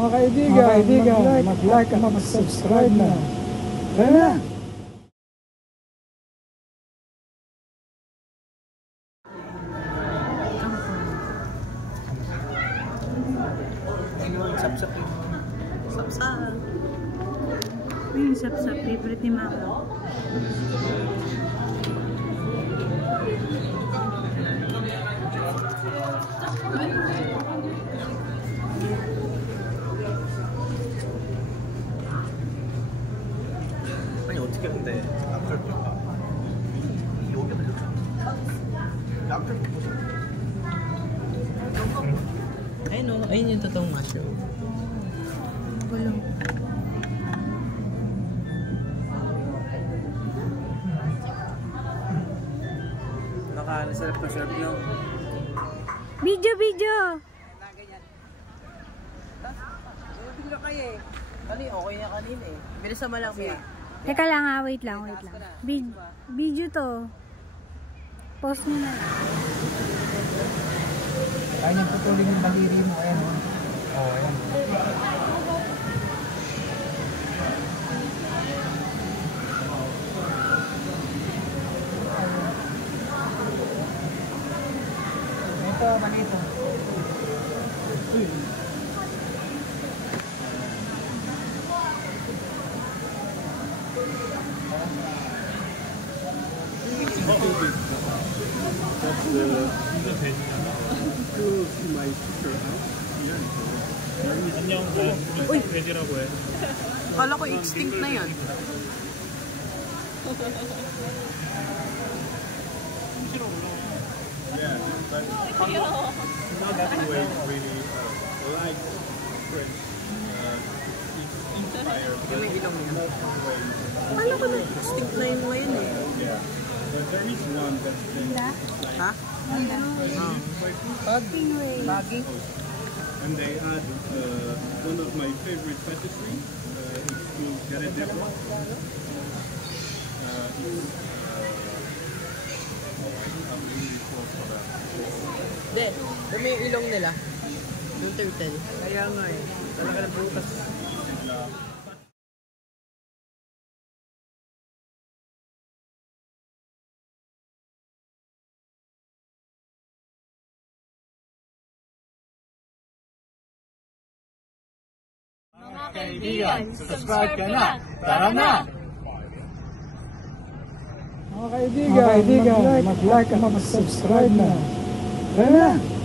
Mga kaibigan, mag-like at mag-subscribe na. Tara na! Sapsap. Sapsap. Yung sapsap, favorite ni Mama. 아니 어떻게 근데 앞을 봐. 여기가 이렇게 앞을 보자. Ayun o, ayun yung totoong mushroom. Gulong. Sarap na sarap yung Video! bigla kayo eh. Kanina, okay na kanina eh. Bilisan mo lang siya. Teka lang ha, wait lang. Video to. Post mo na lang. Ay, nagputulin yung daliri mo. Ayan o. Oo, ayan. Ito, manito. 안녕, 돼지라고 해. Kala ko extinct na yan. Yeah, but not that way really like French. It's inspired. Yung may ilong niya. Ano ko na? Extinct na yun ngayon eh. Yeah, but there is one that's been Ha? Pingway. Baggy? and they add one of my favorite patisseries. It's called Galette des Rois. I'm really close for that. Hindi, yung may ilong nila. Yung turtle. Kaya nga eh. Talaga na bukas. Mga kaibigan, subscribe ka na! Tara na! Mga kaibigan, mag-like at mag-subscribe na. Tara na!